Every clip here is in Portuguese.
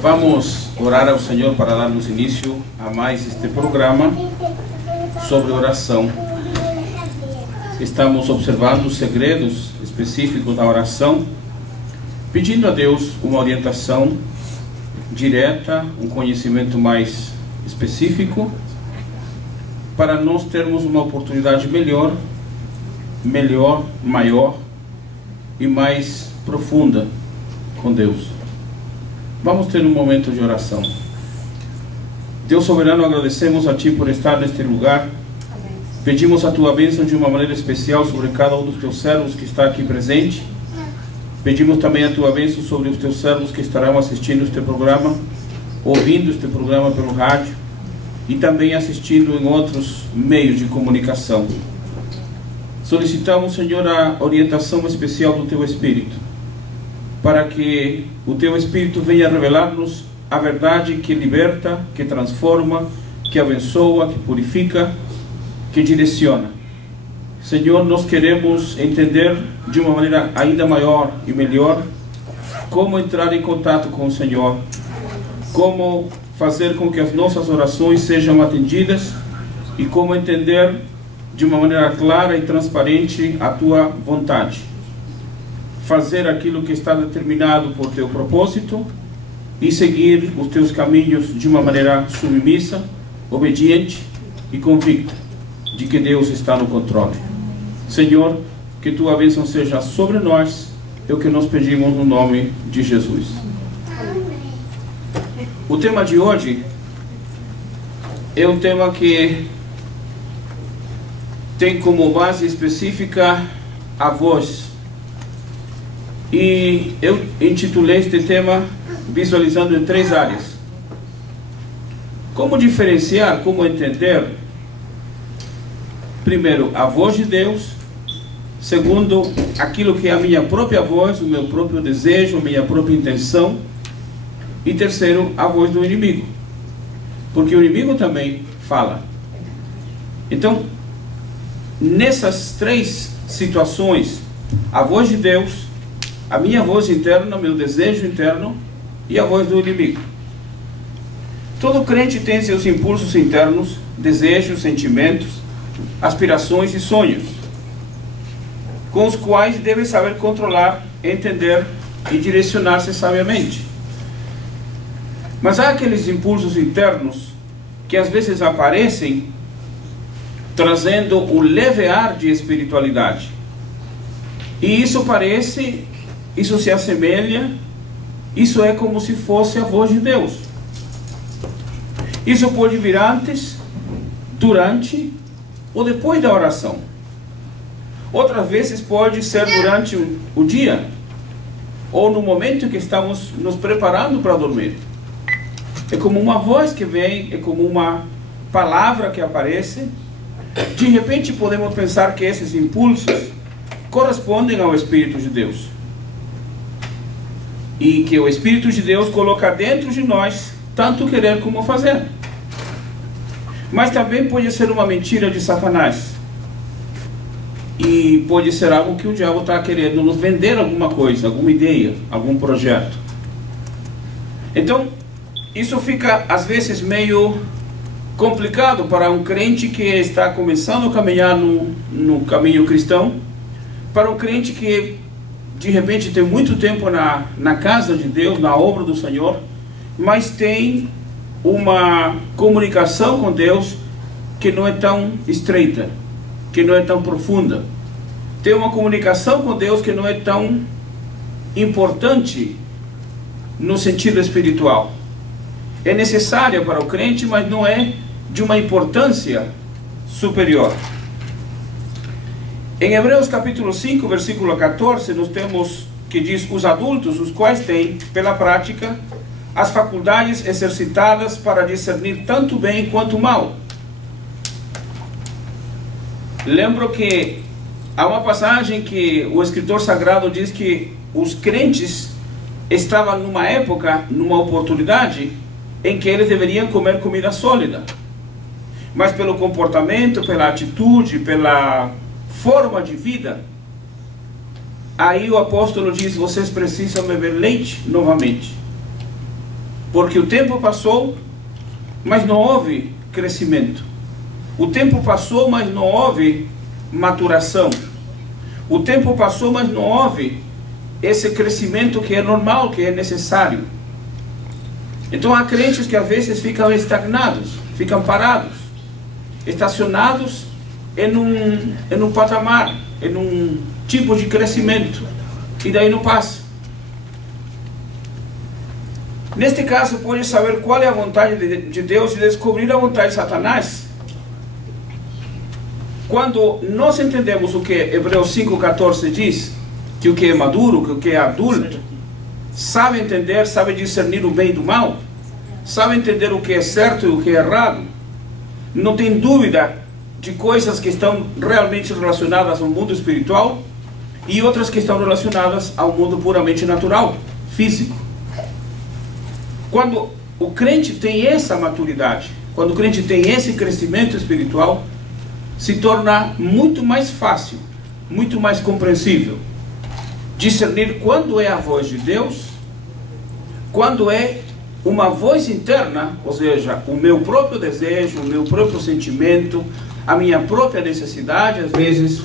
Vamos orar ao Senhor para darmos início a mais este programa sobre oração. Estamos observando os segredos específicos da oração, pedindo a Deus uma orientação direta, um conhecimento mais específico, para nós termos uma oportunidade melhor, maior e mais profunda com Deus. Vamos ter um momento de oração. Deus soberano, agradecemos a Ti por estar neste lugar. Amém. Pedimos a Tua bênção de uma maneira especial sobre cada um dos Teus servos que está aqui presente. Pedimos também a Tua bênção sobre os Teus servos que estarão assistindo este programa, ouvindo este programa pelo rádio e também assistindo em outros meios de comunicação. Solicitamos, Senhor, a orientação especial do Teu Espírito, para que o Teu Espírito venha revelar-nos a verdade que liberta, que transforma, que abençoa, que purifica, que direciona. Senhor, nós queremos entender de uma maneira ainda maior e melhor como entrar em contato com o Senhor, como fazer com que as nossas orações sejam atendidas e como entender de uma maneira clara e transparente a Tua vontade. Fazer aquilo que está determinado por Teu propósito e seguir os Teus caminhos de uma maneira submissa, obediente e convicta de que Deus está no controle. Senhor, que Tua bênção seja sobre nós, é o que nós pedimos no nome de Jesus. O tema de hoje é um tema que tem como base específica a voz. E eu intitulei este tema visualizando em 3 áreas. Como diferenciar, como entender, primeiro, a voz de Deus. Segundo, aquilo que é a minha própria voz, o meu próprio desejo, a minha própria intenção. E terceiro, a voz do inimigo, porque o inimigo também fala. Então, nessas 3 situações, a voz de Deus, a minha voz interna, meu desejo interno e a voz do inimigo. Todo crente tem seus impulsos internos, desejos, sentimentos, aspirações e sonhos, com os quais deve saber controlar, entender e direcionar-se sabiamente. Mas há aqueles impulsos internos que às vezes aparecem trazendo um leve ar de espiritualidade. E isso se assemelha, isso é como se fosse a voz de Deus. Isso pode vir antes, durante ou depois da oração. Outras vezes pode ser durante o dia, ou no momento que estamos nos preparando para dormir. É como uma voz que vem, é como uma palavra que aparece. De repente podemos pensar que esses impulsos correspondem ao Espírito de Deus, e que o Espírito de Deus coloca dentro de nós tanto querer como fazer. Mas também pode ser uma mentira de Satanás, e pode ser algo que o diabo está querendo nos vender, alguma coisa, alguma ideia, algum projeto. Então isso fica às vezes meio complicado para um crente que está começando a caminhar no caminho cristão, para um crente que de repente tem muito tempo na casa de Deus, na obra do Senhor, mas tem uma comunicação com Deus que não é tão estreita, que não é tão profunda. Tem uma comunicação com Deus que não é tão importante no sentido espiritual. É necessária para o crente, mas não é de uma importância superior. Em Hebreus capítulo 5, versículo 14, nós temos que diz: os adultos, os quais têm, pela prática, as faculdades exercitadas para discernir tanto bem quanto mal. Lembro que há uma passagem que o escritor sagrado diz que os crentes estavam numa época, numa oportunidade, em que eles deveriam comer comida sólida. Mas pelo comportamento, pela atitude, pela forma de vida, aí o apóstolo diz: vocês precisam beber leite novamente. Porque o tempo passou, mas não houve crescimento. O tempo passou, mas não houve maturação. O tempo passou, mas não houve esse crescimento que é normal, que é necessário. Então há crentes que às vezes ficam estagnados, ficam parados, estacionados em um patamar, em um tipo de crescimento, e daí não passa. Neste caso, pode saber qual é a vontade de Deus e descobrir a vontade de Satanás. Quando nós entendemos o que Hebreus 5,14 diz, que o que é maduro, que o que é adulto, sabe entender, sabe discernir o bem do mal, sabe entender o que é certo e o que é errado, não tem dúvida de coisas que estão realmente relacionadas ao mundo espiritual e outras que estão relacionadas ao mundo puramente natural, físico. Quando o crente tem essa maturidade, quando o crente tem esse crescimento espiritual, se torna muito mais fácil, muito mais compreensível discernir quando é a voz de Deus, quando é uma voz interna, ou seja, o meu próprio desejo, o meu próprio sentimento, a minha própria necessidade, às vezes,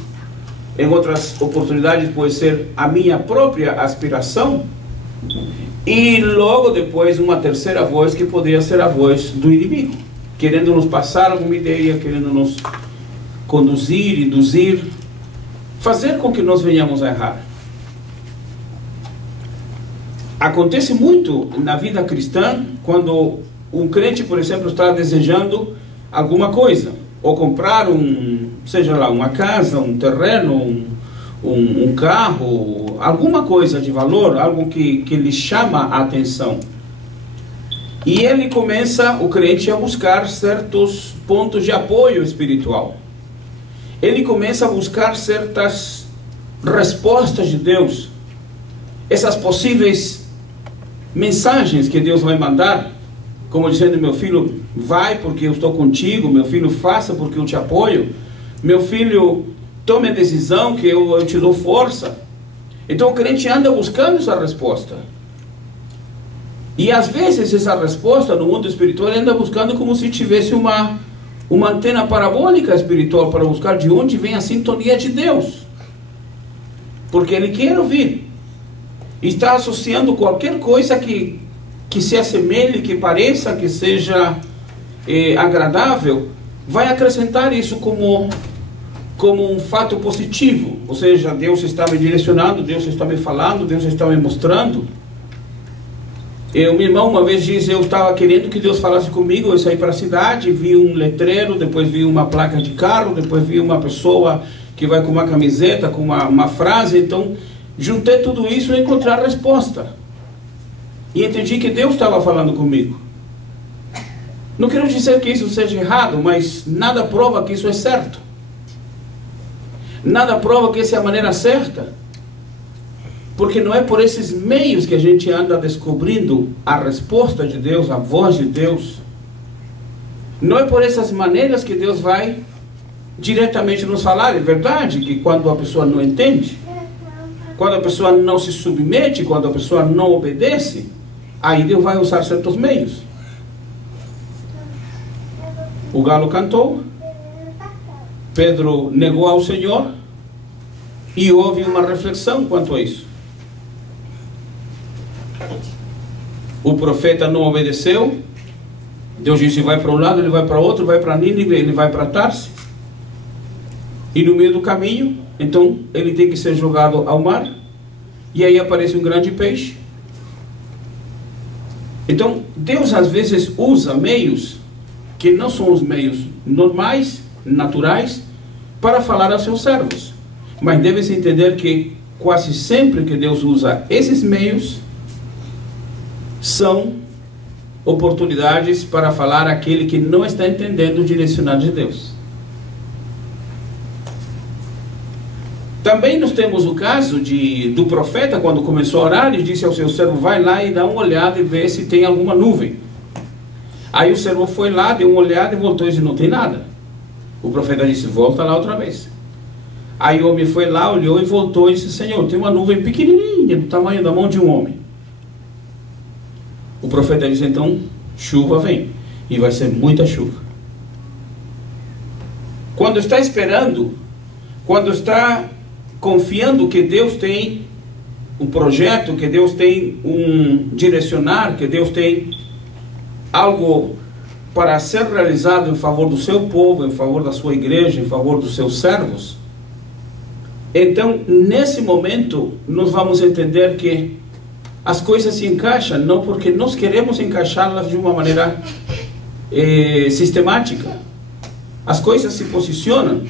em outras oportunidades pode ser a minha própria aspiração, e logo depois uma terceira voz que poderia ser a voz do inimigo, querendo nos passar alguma ideia, querendo nos conduzir, induzir, fazer com que nós venhamos a errar. Acontece muito na vida cristã quando um crente, por exemplo, está desejando alguma coisa, ou comprar seja lá, uma casa, um terreno, um carro, alguma coisa de valor, algo que lhe chama a atenção. E ele começa, o crente, a buscar certos pontos de apoio espiritual. Ele começa a buscar certas respostas de Deus, essas possíveis mensagens que Deus vai mandar, como dizendo: meu filho, vai porque eu estou contigo, meu filho, faça porque eu te apoio, meu filho, tome a decisão que eu te dou força. Então o crente anda buscando essa resposta. E às vezes essa resposta no mundo espiritual ele anda buscando como se tivesse uma antena parabólica espiritual para buscar de onde vem a sintonia de Deus. Porque ele quer ouvir. Está associando qualquer coisa que se assemelhe, que pareça, que seja agradável, vai acrescentar isso como um fato positivo. Ou seja, Deus está me direcionando, Deus está me falando, Deus está me mostrando. Meu irmão uma vez disse: eu estava querendo que Deus falasse comigo, eu saí para a cidade, vi um letreiro, depois vi uma placa de carro, depois vi uma pessoa que vai com uma camiseta, com uma frase. Então juntei tudo isso e encontrei a resposta. E entendi que Deus estava falando comigo. Não quero dizer que isso seja errado, mas nada prova que isso é certo. Nada prova que essa é a maneira certa. Porque não é por esses meios que a gente anda descobrindo a resposta de Deus, a voz de Deus. Não é por essas maneiras que Deus vai diretamente nos falar. É verdade que quando a pessoa não entende, quando a pessoa não se submete, quando a pessoa não obedece, aí Deus vai usar certos meios. O galo cantou, Pedro negou ao Senhor, e houve uma reflexão quanto a isso. O profeta não obedeceu. Deus disse: vai para um lado, ele vai para outro, vai para Nínive, ele vai para Tarsis. E no meio do caminho, então ele tem que ser jogado ao mar. E aí aparece um grande peixe. Então Deus às vezes usa meios que não são os meios normais, naturais, para falar aos seus servos. Mas deve-se entender que quase sempre que Deus usa esses meios, são oportunidades para falar àquele que não está entendendo o direcionado de Deus. Também nós temos o caso do profeta, quando começou a orar, ele disse ao seu servo: vai lá e dá uma olhada e vê se tem alguma nuvem. Aí o servo foi lá, deu uma olhada e voltou e disse: não tem nada. O profeta disse: volta lá outra vez. Aí o homem foi lá, olhou e voltou e disse: Senhor, tem uma nuvem pequenininha, do tamanho da mão de um homem. O profeta diz então, chuva vem, e vai ser muita chuva. Quando está esperando, quando está confiando que Deus tem um projeto, que Deus tem um direcionar, que Deus tem algo para ser realizado em favor do seu povo, em favor da sua igreja, em favor dos seus servos, então nesse momento nós vamos entender que as coisas se encaixam, não porque nós queremos encaixá-las de uma maneira sistemática. As coisas se posicionam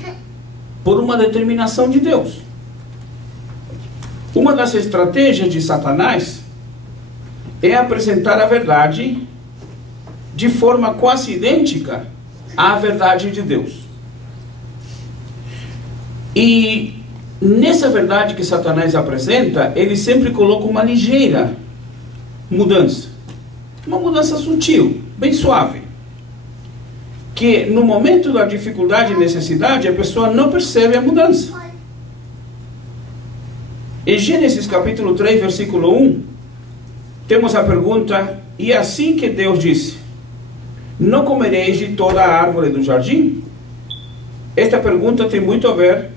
por uma determinação de Deus. Uma das estratégias de Satanás é apresentar a verdade de forma quase idêntica à verdade de Deus. E nessa verdade que Satanás apresenta, ele sempre coloca uma ligeira mudança. Uma mudança sutil, bem suave. Que no momento da dificuldade e necessidade, a pessoa não percebe a mudança. Em Gênesis capítulo 3, versículo 1, temos a pergunta: e é assim que Deus disse, não comereis de toda a árvore do jardim? Esta pergunta tem muito a ver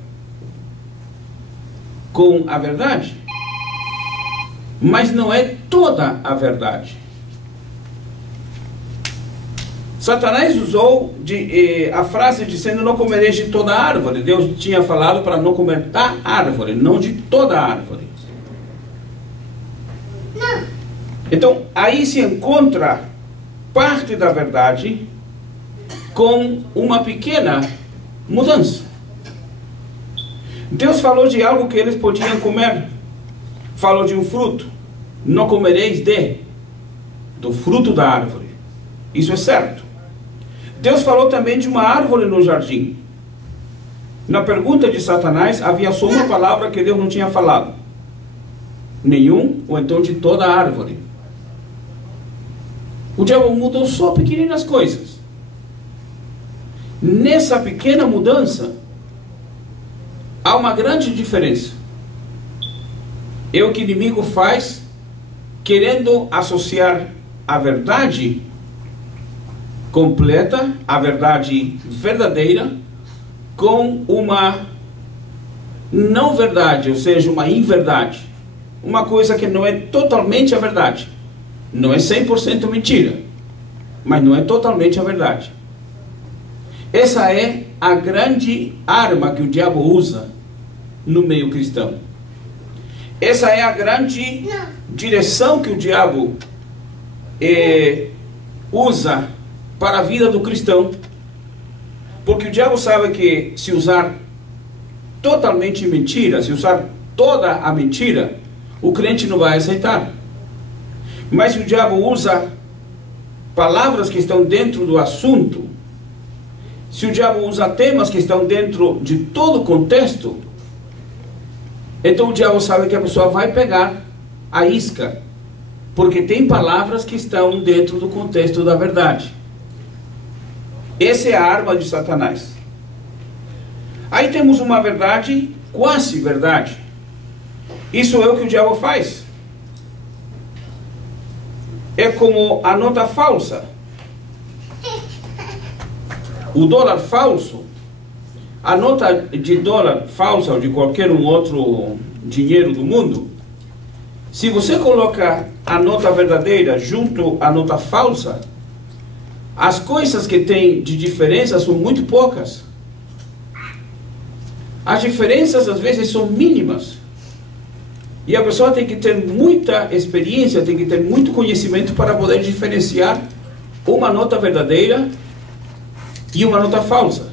com a verdade, mas não é toda a verdade. Satanás usou a frase dizendo não comereis de toda a árvore. Deus tinha falado para não comer da árvore, não de toda a árvore. Então aí se encontra parte da verdade com uma pequena mudança. Deus falou de algo que eles podiam comer. Falou de um fruto. Não comereis do fruto da árvore. Isso é certo. Deus falou também de uma árvore no jardim. Na pergunta de Satanás havia só uma palavra que Deus não tinha falado. Nenhum, ou então de toda a árvore. O diabo mudou só pequeninas coisas. Nessa pequena mudança há uma grande diferença. É o que o inimigo faz, querendo associar a verdade completa, a verdade verdadeira, com uma não verdade, ou seja, uma inverdade. Uma coisa que não é totalmente a verdade. Não é 100% mentira, mas não é totalmente a verdade. Essa é a grande arma que o diabo usa no meio cristão. Essa é a grande direção que o diabo usa para a vida do cristão. Porque o diabo sabe que se usar totalmente mentira, se usar toda a mentira, o crente não vai aceitar. Mas se o diabo usa palavras que estão dentro do assunto, se o diabo usa temas que estão dentro de todo o contexto, então o diabo sabe que a pessoa vai pegar a isca, porque tem palavras que estão dentro do contexto da verdade. Essa é a arma de Satanás. Aí temos uma verdade, quase verdade. Isso é o que o diabo faz. É como a nota falsa. O dólar falso, a nota de dólar falsa ou de qualquer outro dinheiro do mundo, se você coloca a nota verdadeira junto à nota falsa, as coisas que tem de diferença são muito poucas. As diferenças às vezes são mínimas. E a pessoa tem que ter muita experiência, tem que ter muito conhecimento para poder diferenciar uma nota verdadeira e uma nota falsa.